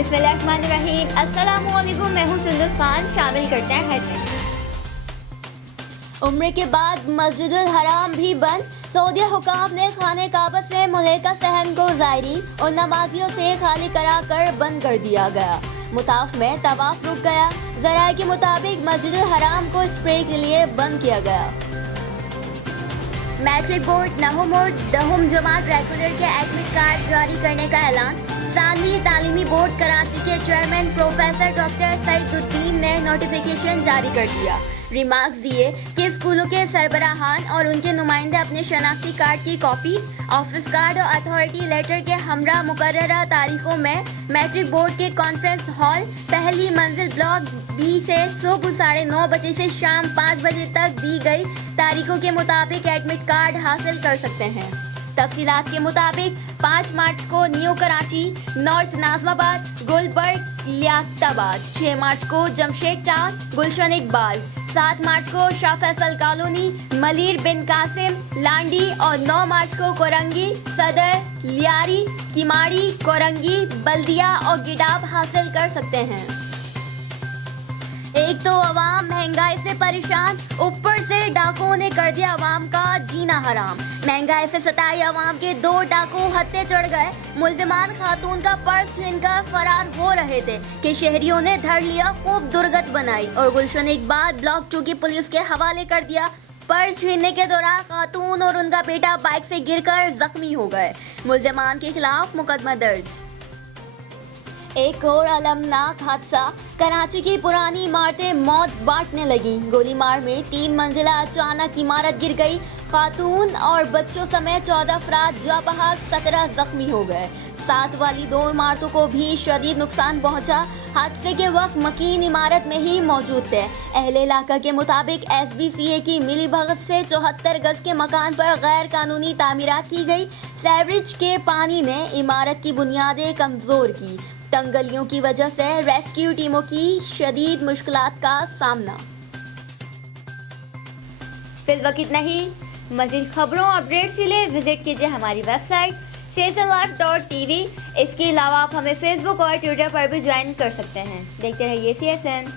बिस्मिल्लाहिर्रहमानिर्रहीम। अस्सलामुअलैकुम, मैं हूँ सुंदस खान। शामिल करते हैं हेडलाइंस। उम्र के बाद मस्जिदुल हराम भी बंद। सऊदी हुकाम ने खाने काबा से मुल्हिका सहन को ज़ायरीन और नमाजियों से खाली करा कर बंद कर दिया गया। मुताफ में तवाफ रुक गया। ज़राए के मुताबिक मस्जिदुल हराम को स्प्रे के लिए बंद किया गया। मैट्रिक बोर्ड नहुम और दहुम जमात रेगुलर के एडमिट कार्ड जारी करने का ऐलान। सानवी तालीमी बोर्ड कराची के चेयरमैन प्रोफेसर डॉक्टर सईदुद्दीन ने नोटिफिकेशन जारी कर दिया। रिमार्क्स दिए कि स्कूलों के सरबराहान और उनके नुमाइंदे अपने शनाख्ती कार्ड की कॉपी, ऑफिस कार्ड और अथॉरिटी लेटर के हमरा मुकर्ररा तारीखों में मैट्रिक बोर्ड के कॉन्फ्रेंस हॉल पहली मंजिल ब्लॉक बी से सुबह 9:30 बजे से शाम 5 बजे तक दी गई तारीखों के मुताबिक एडमिट कार्ड हासिल कर सकते हैं। तफसीलात के मुताबिक 5 मार्च को न्यू कराची, नॉर्थ नाजमाबाद, गुलबर्ग, लियाकताबाद, 6 मार्च को जमशेद टाउन, गुलशन इकबाल, 7 मार्च को शाह फैसल कॉलोनी, मलिर बिन कासिम, लांडी और 9 मार्च को कोरंगी, सदर, लियारी, किमाड़ी, कोरंगी, बल्दिया और गिडाब हासिल कर सकते हैं। एक तो अवाम महंगाई से परेशान, ऊपर से डाकुओं ने कर दिया अवाम का जीना हराम। महंगाई से सताई अवाम के 2 डाकू हत्थे चढ़ गए। मुल्जिमान खातून का पर्स छीनकर फरार हो रहे थे कि शहरियों ने धर लिया, खूब दुर्गत बनाई और गुलशन इकबाल ब्लॉक 2 की पुलिस के हवाले कर दिया। पर्स छीनने के दौरान खातून और उनका बेटा बाइक से गिरकर जख्मी हो गए। मुल्जिमान के खिलाफ मुकदमा दर्ज। एक और अलमनाक हादसा। कराची की पुरानी इमारतें मौत बांटने लगी। गोली मार में 3 मंजिला अचानक इमारत गिर गई। खातून और बच्चों समेत 14 अफराद जा बहक, 17 जख्मी हो गए। साथ वाली 2 इमारतों को भी शदीद नुकसान पहुंचा। हादसे के वक्त मकीन इमारत में ही मौजूद थे। अहले इलाका के मुताबिक SBCA की मिली भगत से 74 गज के मकान पर गैर कानूनी तामीरात की गई। सीवरेज के पानी ने इमारत की बुनियादें कमजोर की। तंग गलियों की वजह से रेस्क्यू टीमों की शदीद मुश्किलात का सामना। फिलहाल इतना ही। मज़ीद खबरों और अपडेट्स के लिए विजिट कीजिए हमारी वेबसाइट csnlive.tv। इसके अलावा आप हमें फेसबुक और ट्विटर पर भी ज्वाइन कर सकते हैं। देखते रहिए CSN।